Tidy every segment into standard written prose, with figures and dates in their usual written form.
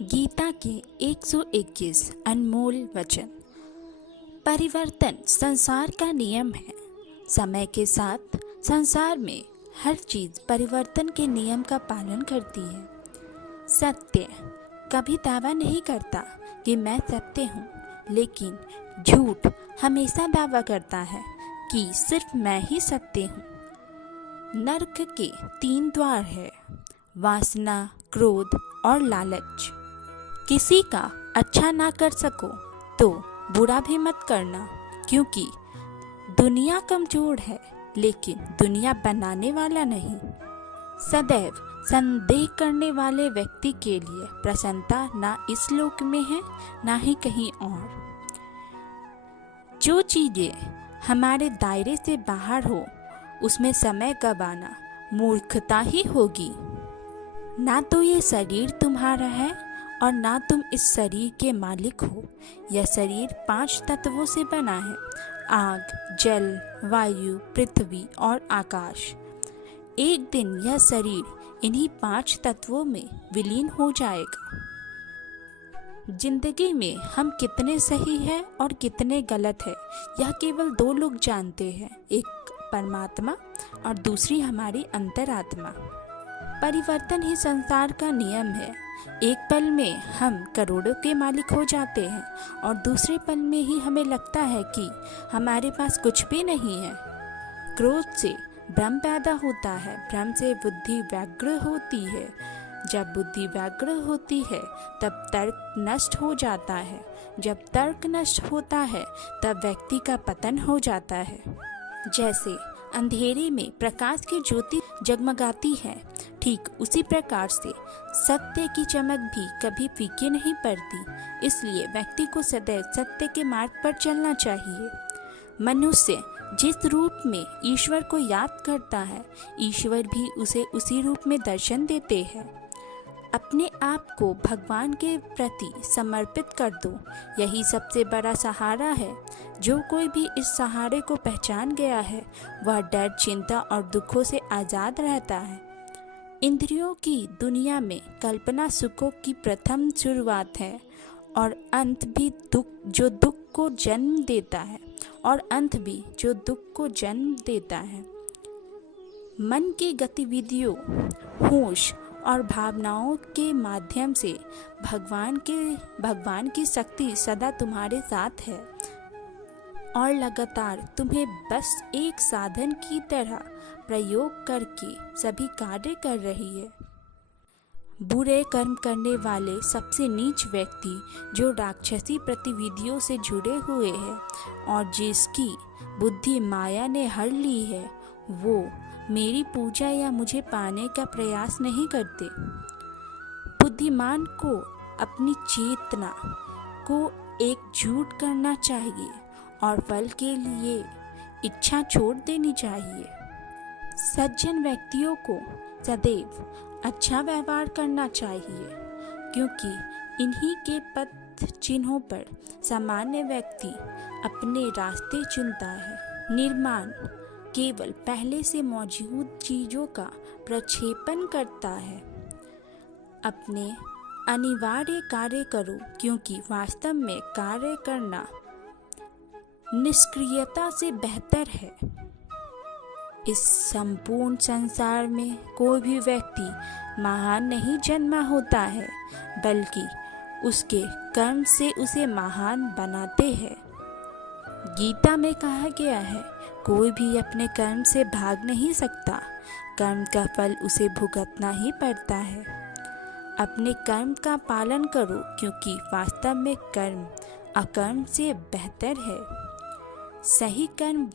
गीता के 121 अनमोल वचन। परिवर्तन संसार का नियम है। समय के साथ संसार में हर चीज परिवर्तन के नियम का पालन करती है। सत्य कभी दावा नहीं करता कि मैं सत्य हूँ, लेकिन झूठ हमेशा दावा करता है कि सिर्फ मैं ही सत्य हूँ। नरक के 3 द्वार है: वासना, क्रोध और लालच। किसी का अच्छा ना कर सको तो बुरा भी मत करना, क्योंकि दुनिया कमजोर है लेकिन दुनिया बनाने वाला नहीं। सदैव संदेह करने वाले व्यक्ति के लिए प्रसन्नता ना इस लोक में है ना ही कहीं और। जो चीजें हमारे दायरे से बाहर हो उसमें समय गवाना मूर्खता ही होगी। ना तो ये शरीर तुम्हारा है और ना तुम इस शरीर के मालिक हो। यह शरीर 5 तत्वों से बना है: आग, जल, वायु, पृथ्वी और आकाश। एक दिन यह शरीर इन्हीं 5 तत्वों में विलीन हो जाएगा। जिंदगी में हम कितने सही हैं और कितने गलत हैं, यह केवल 2 लोग जानते हैं, एक परमात्मा और दूसरी हमारी अंतरात्मा। परिवर्तन ही संसार का नियम है। एक पल में हम करोड़ों के मालिक हो जाते हैं और दूसरे पल में ही हमें लगता है कि हमारे पास कुछ भी नहीं है। क्रोध से भ्रम पैदा होता है, भ्रम से बुद्धि व्यग्र होती है, जब बुद्धि व्यग्र होती है तब तर्क नष्ट हो जाता है, जब तर्क नष्ट होता है तब व्यक्ति का पतन हो जाता है। जैसे अंधेरे में प्रकाश की ज्योति जगमगाती है, ठीक उसी प्रकार से सत्य की चमक भी कभी फीकी नहीं पड़ती। इसलिए व्यक्ति को सदैव सत्य के मार्ग पर चलना चाहिए। मनुष्य जिस रूप में ईश्वर को याद करता है, ईश्वर भी उसे उसी रूप में दर्शन देते हैं। अपने आप को भगवान के प्रति समर्पित कर दो, यही सबसे बड़ा सहारा है। जो कोई भी इस सहारे को पहचान गया है वह डर, चिंता और दुखों से आज़ाद रहता है। इंद्रियों की दुनिया में कल्पना सुखों की प्रथम शुरुआत है और अंत भी दुख को जन्म देता है और अंत भी जो दुख को जन्म देता है। मन की गतिविधियों, होश और भावनाओं के माध्यम से भगवान की शक्ति सदा तुम्हारे साथ है और लगातार तुम्हें बस एक साधन की तरह प्रयोग करके सभी कार्य कर रही है। बुरे कर्म करने वाले सबसे नीच व्यक्ति जो राक्षसी गतिविधियों से जुड़े हुए हैं और जिसकी बुद्धि माया ने हर ली है, वो मेरी पूजा या मुझे पाने का प्रयास नहीं करते। बुद्धिमान को अपनी चेतना को एकजुट करना चाहिए और फल के लिए इच्छा छोड़ देनी चाहिए। सज्जन व्यक्तियों को सदैव अच्छा व्यवहार करना चाहिए, क्योंकि इन्हीं के पथ चिन्हों पर सामान्य व्यक्ति अपने रास्ते चुनता है। निर्माण केवल पहले से मौजूद चीजों का प्रक्षेपण करता है। अपने अनिवार्य कार्य करो, क्योंकि वास्तव में कार्य करना निष्क्रियता से बेहतर है। इस संपूर्ण संसार में कोई भी व्यक्ति महान नहीं जन्मा होता है, बल्कि उसके कर्म से उसे महान बनाते हैं। गीता में कहा गया है, कोई भी अपने कर्म से भाग नहीं सकता, कर्म का फल उसे भुगतना ही पड़ता है। अपने कर्म का पालन करो, क्योंकि वास्तव में कर्म अकर्म से बेहतर है। सही कर्म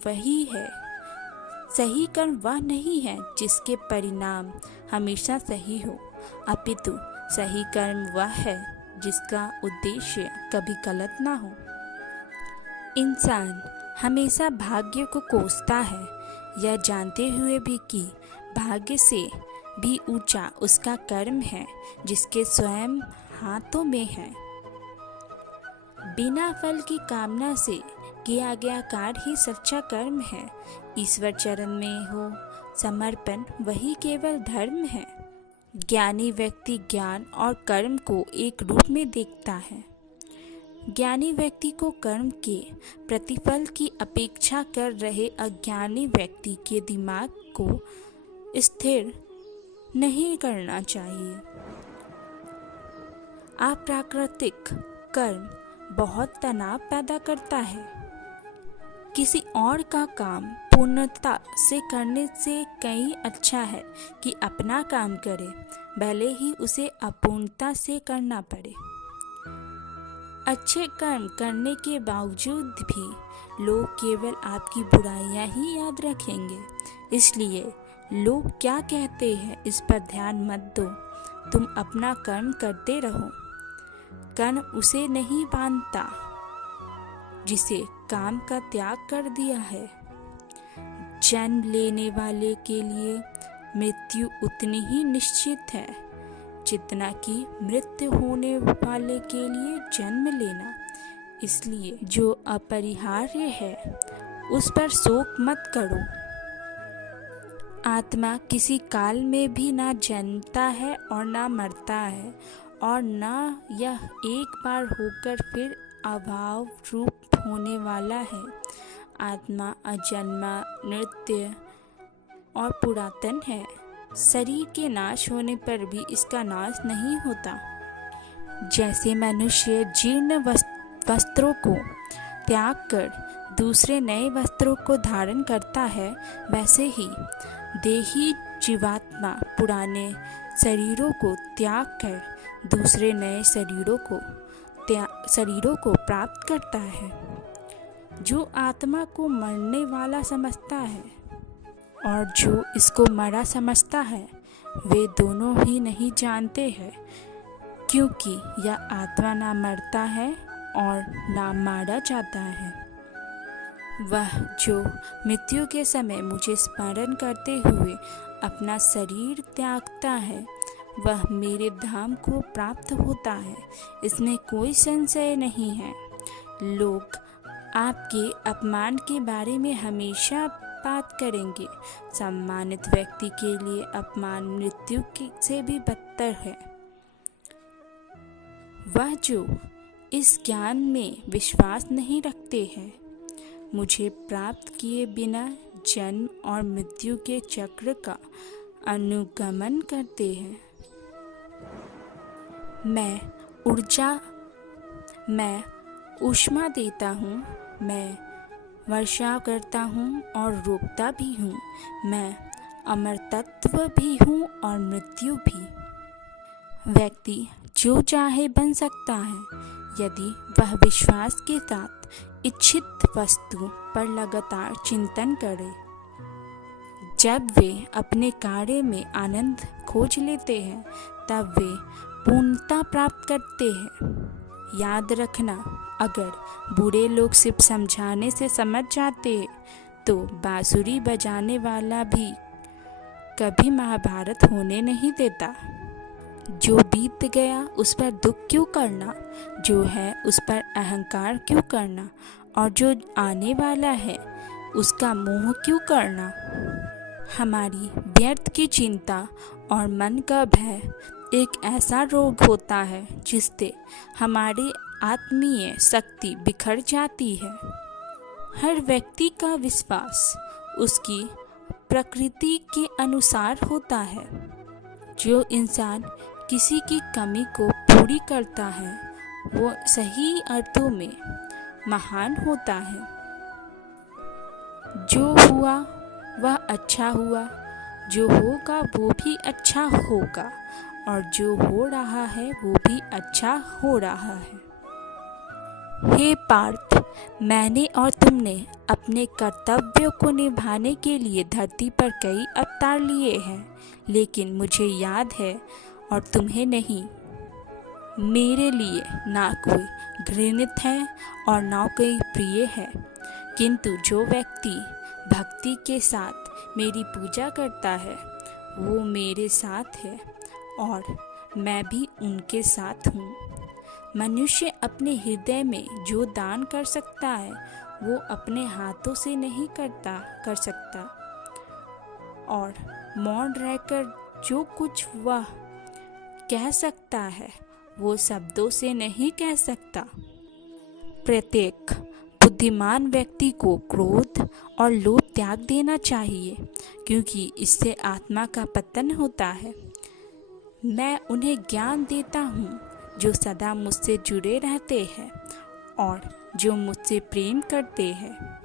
वह नहीं है जिसके परिणाम हमेशा सही हो, अपितु सही कर्म वह है जिसका उद्देश्य कभी गलत ना हो। इंसान हमेशा भाग्य को कोसता है, यह जानते हुए भी कि भाग्य से भी ऊंचा उसका कर्म है जिसके स्वयं हाथों में है। बिना फल की कामना से किया गया कार्य ही सच्चा कर्म है। ईश्वर चरण में हो समर्पण, वही केवल धर्म है। ज्ञानी व्यक्ति ज्ञान और कर्म को एक रूप में देखता है। ज्ञानी व्यक्ति को कर्म के प्रतिफल की अपेक्षा कर रहे अज्ञानी व्यक्ति के दिमाग को स्थिर नहीं करना चाहिए। अप्राकृतिक कर्म बहुत तनाव पैदा करता है। किसी और का काम पूर्णता से करने से कहीं अच्छा है कि अपना काम करे, भले ही उसे अपूर्णता से करना पड़े। अच्छे कर्म करने के बावजूद भी लोग केवल आपकी बुराइयां ही याद रखेंगे। इसलिए लोग क्या कहते हैं इस पर ध्यान मत दो, तुम अपना कर्म करते रहो। कर्म उसे नहीं बांधता जिसे काम का त्याग कर दिया है। जन्म लेने वाले के लिए मृत्यु उतनी ही निश्चित है जितना कि मृत्यु होने वाले के लिए जन्म लेना। इसलिए जो अपरिहार्य है उस पर शोक मत करो। आत्मा किसी काल में भी ना जन्मता है और ना मरता है, और ना यह एक बार होकर फिर अभाव रूप होने वाला है। आत्मा अजन्मा, नित्य और पुरातन है। शरीर के नाश होने पर भी इसका नाश नहीं होता। जैसे मनुष्य जीर्ण वस्त्रों को त्याग कर दूसरे नए वस्त्रों को धारण करता है, वैसे ही देही जीवात्मा पुराने शरीरों को त्याग कर दूसरे नए शरीरों को प्राप्त करता है। जो आत्मा को मरने वाला समझता है और जो इसको मरा समझता है, वे दोनों ही नहीं जानते हैं, क्योंकि यह आत्मा ना मरता है और ना मारा जाता है। वह जो मृत्यु के समय मुझे स्मरण करते हुए अपना शरीर त्यागता है, वह मेरे धाम को प्राप्त होता है, इसमें कोई संशय नहीं है। लोग आपके अपमान के बारे में हमेशा बात करेंगे। सम्मानित व्यक्ति के लिए अपमान मृत्यु से भी बदतर है। वह जो इस ज्ञान में विश्वास नहीं रखते हैं, मुझे प्राप्त किए बिना जन्म और मृत्यु के चक्र का अनुगमन करते हैं। मैं ऊष्मा देता हूँ, मैं वर्षा करता हूँ और रोकता भी हूँ। मैं अमर तत्व भी हूँ और मृत्यु भी। व्यक्ति जो चाहे बन सकता है, यदि वह विश्वास के साथ इच्छित वस्तु पर लगातार चिंतन करे। जब वे अपने कार्य में आनंद खोज लेते हैं, तब वे पूर्णता प्राप्त करते हैं। याद रखना, अगर बुरे लोग सिर्फ समझाने से समझ जाते तो बांसुरी बजाने वाला भी कभी महाभारत होने नहीं देता। जो बीत गया उस पर दुख क्यों करना, जो है उस पर अहंकार क्यों करना, और जो आने वाला है उसका मोह क्यों करना। हमारी व्यर्थ की चिंता और मन का भय एक ऐसा रोग होता है जिससे हमारी आत्मीय शक्ति बिखर जाती है। हर व्यक्ति का विश्वास उसकी प्रकृति के अनुसार होता है। जो इंसान किसी की कमी को पूरी करता है, वो सही अर्थों में महान होता है। जो हुआ वह अच्छा हुआ, जो होगा वो भी अच्छा होगा, और जो हो रहा है वो भी अच्छा हो रहा है। हे पार्थ, मैंने और तुमने अपने कर्तव्यों को निभाने के लिए धरती पर कई अवतार लिए हैं, लेकिन मुझे याद है और तुम्हें नहीं। मेरे लिए ना कोई घृणित है और ना कोई प्रिय है, किंतु जो व्यक्ति भक्ति के साथ मेरी पूजा करता है, वो मेरे साथ है और मैं भी उनके साथ हूँ। मनुष्य अपने हृदय में जो दान कर सकता है, वो अपने हाथों से नहीं कर सकता, और मौन रहकर जो कुछ वह कह सकता है वो शब्दों से नहीं कह सकता। प्रत्येक बुद्धिमान व्यक्ति को क्रोध और लोभ त्याग देना चाहिए, क्योंकि इससे आत्मा का पतन होता है। मैं उन्हें ज्ञान देता हूँ जो सदा मुझसे जुड़े रहते हैं और जो मुझसे प्रेम करते हैं।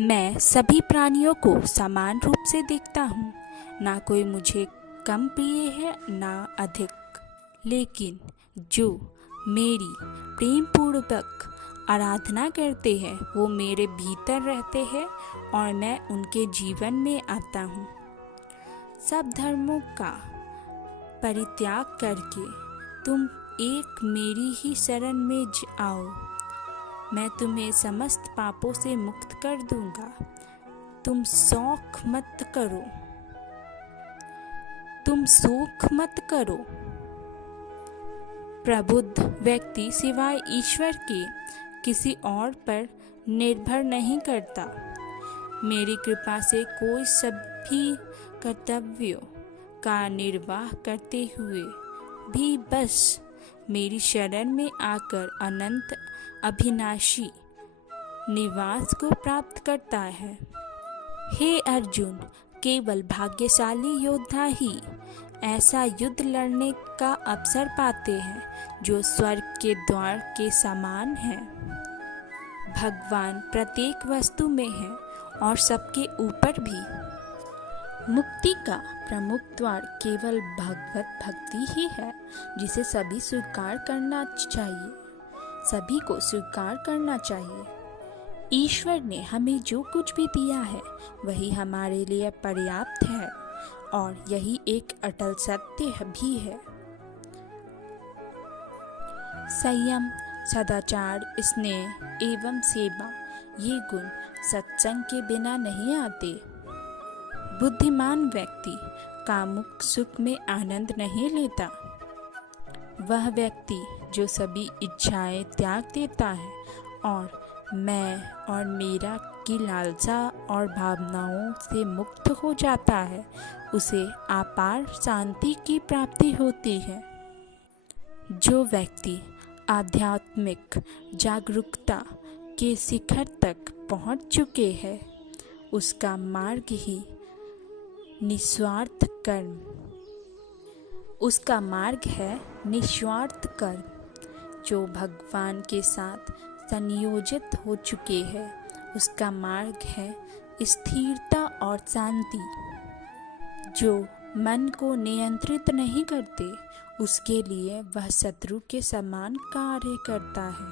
मैं सभी प्राणियों को समान रूप से देखता हूँ, ना कोई मुझे कम प्रिय है ना अधिक, लेकिन जो मेरी प्रेम पूर्वक आराधना करते हैं वो मेरे भीतर रहते हैं और मैं उनके जीवन में आता हूँ। सब धर्मों का परित्याग करके तुम एक मेरी ही शरण में आओ, मैं तुम्हें समस्त पापों से मुक्त कर दूंगा। तुम शोक मत करो। प्रबुद्ध व्यक्ति सिवाय ईश्वर के किसी और पर निर्भर नहीं करता। मेरी कृपा से कोई सभी कर्तव्यों का निर्वाह करते हुए भी बस मेरी शरण में आकर अनंत अविनाशी निवास को प्राप्त करता है। हे अर्जुन, केवल भाग्यशाली योद्धा ही ऐसा युद्ध लड़ने का अवसर पाते हैं जो स्वर्ग के द्वार के समान है। भगवान प्रत्येक वस्तु में है और सबके ऊपर भी। मुक्ति का प्रमुख द्वार केवल भगवत भक्ति ही है, जिसे सभी को स्वीकार करना चाहिए। ईश्वर ने हमें जो कुछ भी दिया है वही हमारे लिए पर्याप्त है और यही एक अटल सत्य भी है। संयम, सदाचार, स्नेह एवं सेवा ये गुण सत्संग के बिना नहीं आते। बुद्धिमान व्यक्ति कामुक सुख में आनंद नहीं लेता। वह व्यक्ति जो सभी इच्छाएं त्याग देता है और मैं और मेरा की लालसा और भावनाओं से मुक्त हो जाता है, उसे अपार शांति की प्राप्ति होती है। जो व्यक्ति आध्यात्मिक जागरूकता के शिखर तक पहुंच चुके हैं, उसका मार्ग है निस्वार्थ कर्म। जो भगवान के साथ संयोजित हो चुके हैं, उसका मार्ग है स्थिरता और शांति। जो मन को नियंत्रित नहीं करते, उसके लिए वह शत्रु के समान कार्य करता है।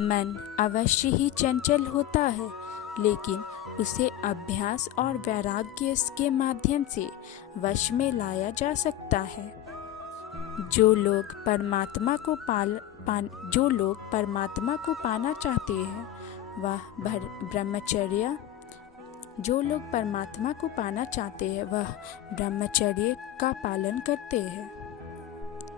मन अवश्य ही चंचल होता है, लेकिन उसे अभ्यास और वैराग्य के माध्यम से वश में लाया जा सकता है। जो लोग परमात्मा को पाना चाहते हैं, वह ब्रह्मचर्य का पालन करते हैं।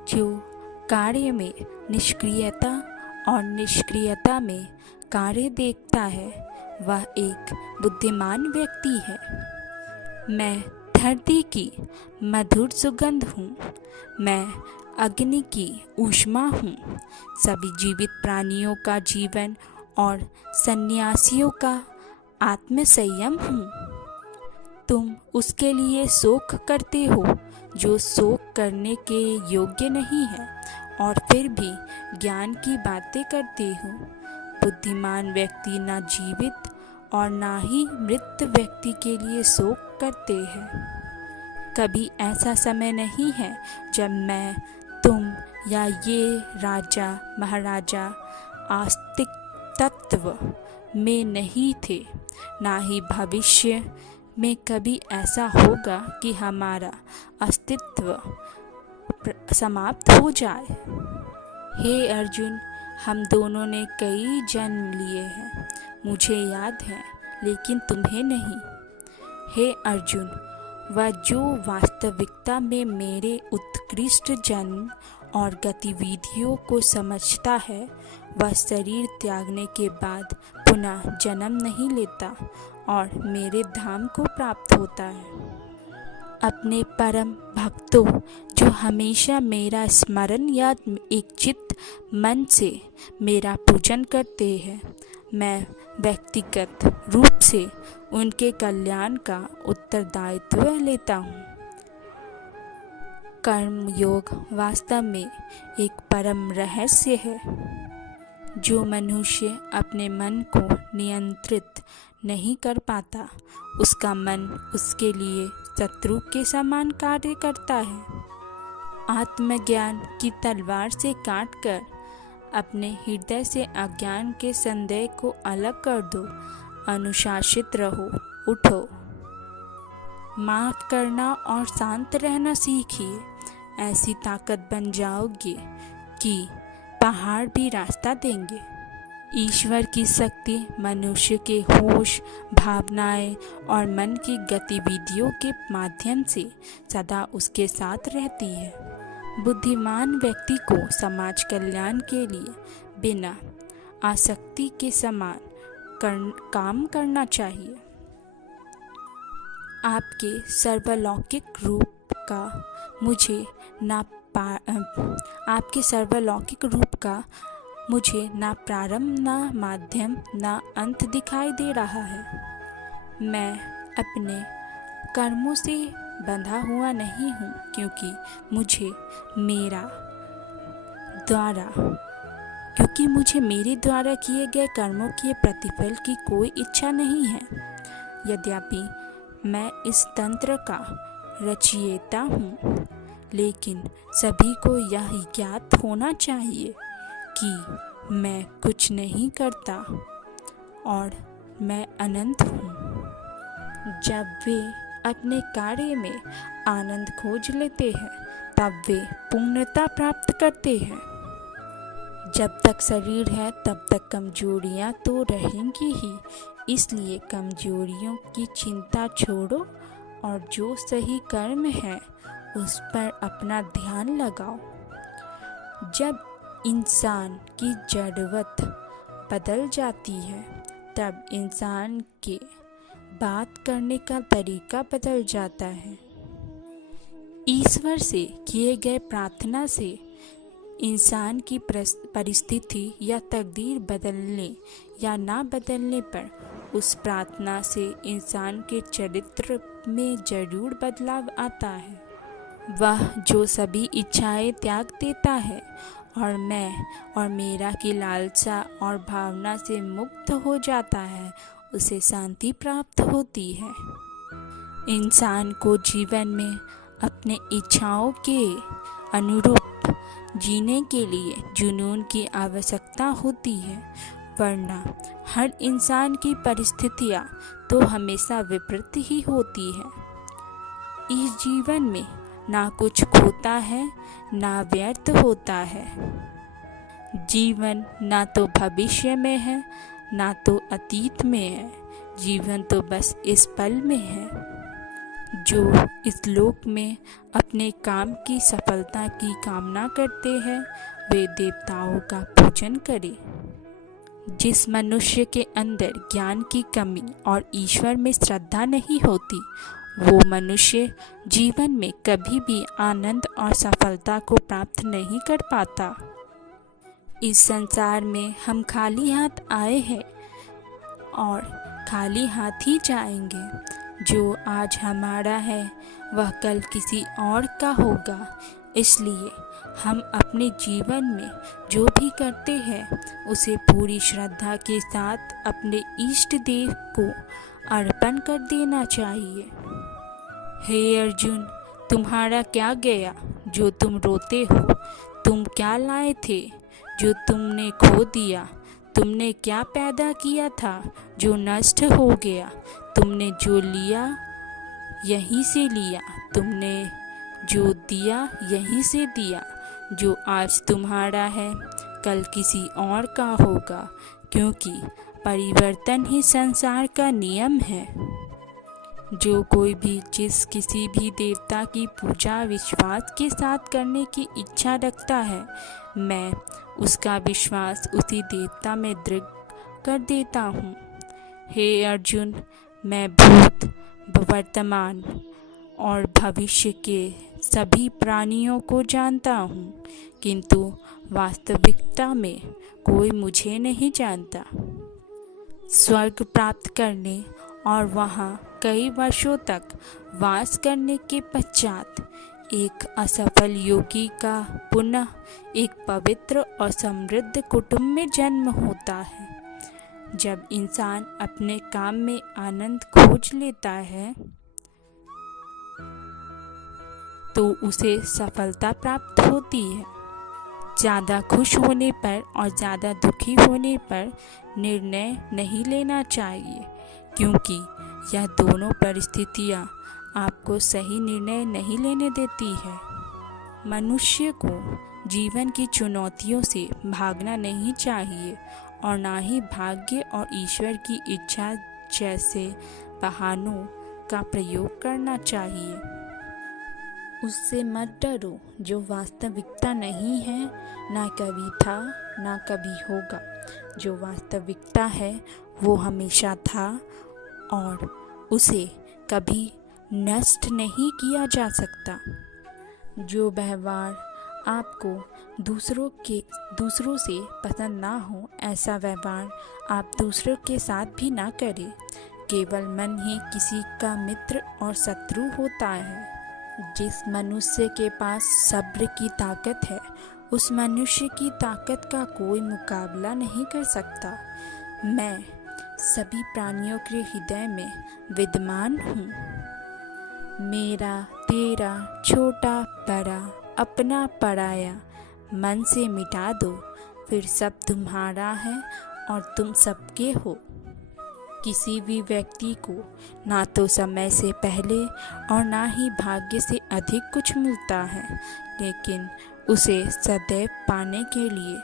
जो कार्य में निष्क्रियता और निष्क्रियता में कार्य देखता है, वह एक बुद्धिमान व्यक्ति है। मैं धरती की मधुर सुगंध हूँ, मैं अग्नि की ऊष्मा हूँ। सभी जीवित प्राणियों का जीवन और सन्यासियों का आत्मसंयम हूँ। तुम उसके लिए शोक करते हो जो शोक करने के योग्य नहीं है, और फिर भी ज्ञान की बातें करते हो। बुद्धिमान व्यक्ति ना जीवित और ना ही मृत व्यक्ति के लिए शोक करते हैं। कभी ऐसा समय नहीं है जब मैं, तुम या ये राजा महाराजा आस्तिक तत्व में नहीं थे। ना ही भविष्य में कभी ऐसा होगा कि हमारा अस्तित्व समाप्त हो जाए। हे अर्जुन, हम दोनों ने कई जन्म लिए हैं, मुझे याद है, लेकिन तुम्हें नहीं। हे अर्जुन, वह जो वास्तविकता में मेरे उत्कृष्ट जन्म और गतिविधियों को समझता है, वह शरीर त्यागने के बाद पुनः जन्म नहीं लेता और मेरे धाम को प्राप्त होता है। अपने परम भक्तों जो हमेशा मेरा स्मरण या एक चित्त मन से मेरा पूजन करते हैं, मैं व्यक्तिगत रूप से उनके कल्याण का उत्तरदायित्व लेता हूँ। कर्म योग वास्तव में एक परम रहस्य है। जो मनुष्य अपने मन को नियंत्रित नहीं कर पाता, उसका मन उसके लिए शत्रु के समान कार्य करता है। आत्मज्ञान की तलवार से काटकर अपने हृदय से अज्ञान के संदेह को अलग कर दो। अनुशासित रहो, उठो, माफ करना और शांत रहना सीखिए। ऐसी ताकत बन जाओगे कि पहाड़ भी रास्ता देंगे। ईश्वर की शक्ति मनुष्य के होश, भावनाएं और मन की गतिविधियों के माध्यम से सदा उसके साथ रहती है। बुद्धिमान व्यक्ति को समाज कल्याण के लिए बिना आसक्ति के समान काम करना चाहिए। आपके सर्वलौकिक रूप का मुझे ना प्रारंभ, ना माध्यम, ना अंत दिखाई दे रहा है। मैं अपने कर्मों से बंधा हुआ नहीं हूँ, क्योंकि मुझे मेरे द्वारा किए गए कर्मों के प्रतिफल की कोई इच्छा नहीं है। यद्यपि मैं इस तंत्र का रचयिता हूँ, लेकिन सभी को यह ज्ञात होना चाहिए कि मैं कुछ नहीं करता और मैं अनंत हूँ। जब वे अपने कार्य में आनंद खोज लेते हैं, तब वे पूर्णता प्राप्त करते हैं। जब तक शरीर है, तब तक कमजोरियाँ तो रहेंगी ही। इसलिए कमजोरियों की चिंता छोड़ो और जो सही कर्म है उस पर अपना ध्यान लगाओ। जब इंसान की जड़वत बदल जाती है, तब इंसान के बात करने का तरीका बदल जाता है। ईश्वर से किए गए प्रार्थना से इंसान की परिस्थिति या तकदीर बदलने या ना बदलने पर उस प्रार्थना से इंसान के चरित्र में जरूर बदलाव आता है। वह जो सभी इच्छाएं त्याग देता है और मैं और मेरा की लालसा और भावना से मुक्त हो जाता है, उसे शांति प्राप्त होती है। इंसान को जीवन में अपने इच्छाओं के अनुरूप जीने के लिए जुनून की आवश्यकता होती है, वरना हर इंसान की परिस्थितियाँ तो हमेशा विपरीत ही होती है। इस जीवन में ना कुछ खोता है, ना व्यर्थ होता है। जीवन ना तो भविष्य में है, ना तो अतीत में है। जीवन तो बस इस पल में है। जो इस लोक में अपने काम की सफलता की कामना करते हैं, वे देवताओं का पूजन करें। जिस मनुष्य के अंदर ज्ञान की कमी और ईश्वर में श्रद्धा नहीं होती, वो मनुष्य जीवन में कभी भी आनंद और सफलता को प्राप्त नहीं कर पाता। इस संसार में हम खाली हाथ आए हैं और खाली हाथ ही जाएंगे। जो आज हमारा है, वह कल किसी और का होगा। इसलिए हम अपने जीवन में जो भी करते हैं, उसे पूरी श्रद्धा के साथ अपने इष्ट देव को अर्पण कर देना चाहिए। हे अर्जुन, तुम्हारा क्या गया जो तुम रोते हो? तुम क्या लाए थे जो तुमने खो दिया? तुमने क्या पैदा किया था जो नष्ट हो गया? तुमने जो लिया यहीं से लिया, तुमने जो दिया यहीं से दिया। जो आज तुम्हारा है, कल किसी और का होगा, क्योंकि परिवर्तन ही संसार का नियम है। जो कोई भी किसी भी देवता की पूजा विश्वास के साथ करने की इच्छा रखता है, मैं उसका विश्वास उसी देवता में दृढ़ कर देता हूँ। हे अर्जुन, मैं भूत, वर्तमान और भविष्य के सभी प्राणियों को जानता हूँ, किंतु वास्तविकता में कोई मुझे नहीं जानता। स्वर्ग प्राप्त करने और वहाँ कई वर्षों तक वास करने के पश्चात एक असफल योगी का पुनः एक पवित्र और समृद्ध कुटुंब में जन्म होता है। जब इंसान अपने काम में आनंद खोज लेता है तो उसे सफलता प्राप्त होती है। ज़्यादा खुश होने पर और ज़्यादा दुखी होने पर निर्णय नहीं लेना चाहिए, क्योंकि यह दोनों परिस्थितियाँ आपको सही निर्णय नहीं लेने देती है। मनुष्य को जीवन की चुनौतियों से भागना नहीं चाहिए और ना ही भाग्य और ईश्वर की इच्छा जैसे बहानों का प्रयोग करना चाहिए। उससे मत डरो जो वास्तविकता नहीं है, ना कभी था ना कभी होगा। जो वास्तविकता है वो हमेशा था और उसे कभी नष्ट नहीं किया जा सकता। जो व्यवहार आपको दूसरों से पसंद ना हो, ऐसा व्यवहार आप दूसरों के साथ भी ना करें। केवल मन ही किसी का मित्र और शत्रु होता है। जिस मनुष्य के पास सब्र की ताकत है, उस मनुष्य की ताकत का कोई मुकाबला नहीं कर सकता। मैं सभी प्राणियों के हृदय में विद्यमान हूँ। मेरा तेरा छोटा बड़ा अपना पराया मन से मिटा दो, फिर सब तुम्हारा है और तुम सबके हो। किसी भी व्यक्ति को ना तो समय से पहले और ना ही भाग्य से अधिक कुछ मिलता है, लेकिन उसे सदैव पाने के लिए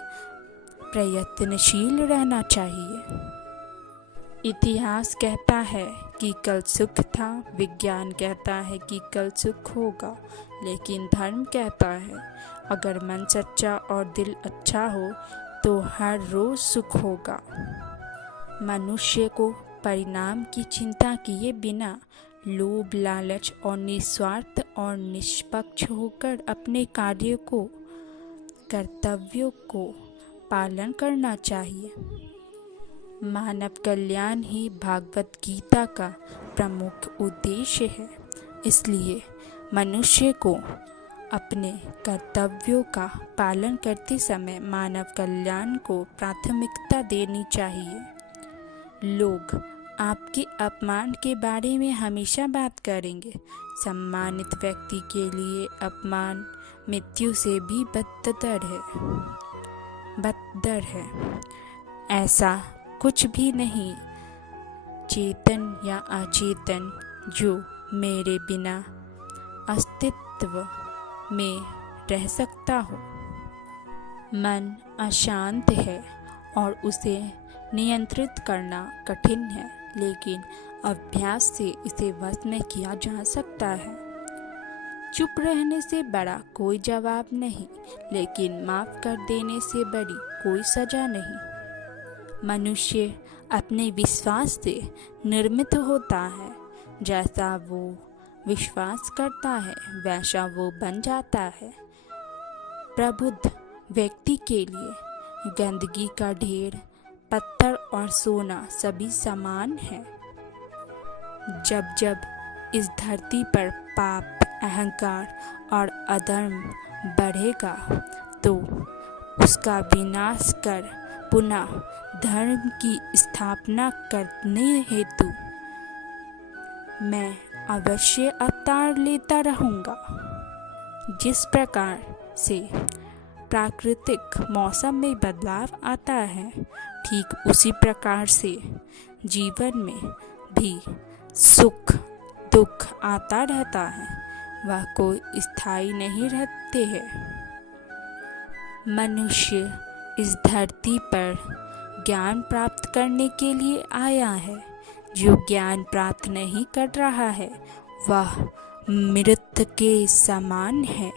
प्रयत्नशील रहना चाहिए। इतिहास कहता है कि कल सुख था, विज्ञान कहता है कि कल सुख होगा, लेकिन धर्म कहता है अगर मन सच्चा और दिल अच्छा हो तो हर रोज सुख होगा। मनुष्य को परिणाम की चिंता किए बिना लोभ, लालच और निस्वार्थ और निष्पक्ष होकर अपने कर्तव्यों को पालन करना चाहिए। मानव कल्याण ही भागवत गीता का प्रमुख उद्देश्य है। इसलिए मनुष्य को अपने कर्तव्यों का पालन करते समय मानव कल्याण को प्राथमिकता देनी चाहिए। लोग आपके अपमान के बारे में हमेशा बात करेंगे। सम्मानित व्यक्ति के लिए अपमान मृत्यु से भी बदतर है। ऐसा कुछ भी नहीं, चेतन या अचेतन, जो मेरे बिना अस्तित्व में रह सकता हो। मन अशांत है और उसे नियंत्रित करना कठिन है, लेकिन अभ्यास से इसे वश में किया जा सकता है। चुप रहने से बड़ा कोई जवाब नहीं, लेकिन माफ कर देने से बड़ी कोई सजा नहीं। मनुष्य अपने विश्वास से निर्मित होता है। जैसा वो विश्वास करता है वैसा वो बन जाता है। प्रबुद्ध व्यक्ति के लिए गंदगी का ढेर, पत्थर और सोना सभी समान है। जब जब इस धरती पर पाप, अहंकार और अधर्म बढ़ेगा तो उसका विनाश कर पुनः धर्म की स्थापना करने हेतु मैं अवश्य अवतार लेता रहूँगा। जिस प्रकार से प्राकृतिक मौसम में बदलाव आता है, ठीक उसी प्रकार से जीवन में भी सुख दुख आता रहता है। वह कोई स्थायी नहीं रहते हैं। मनुष्य इस धरती पर ज्ञान प्राप्त करने के लिए आया है। जो ज्ञान प्राप्त नहीं कर रहा है वह मृत के समान है।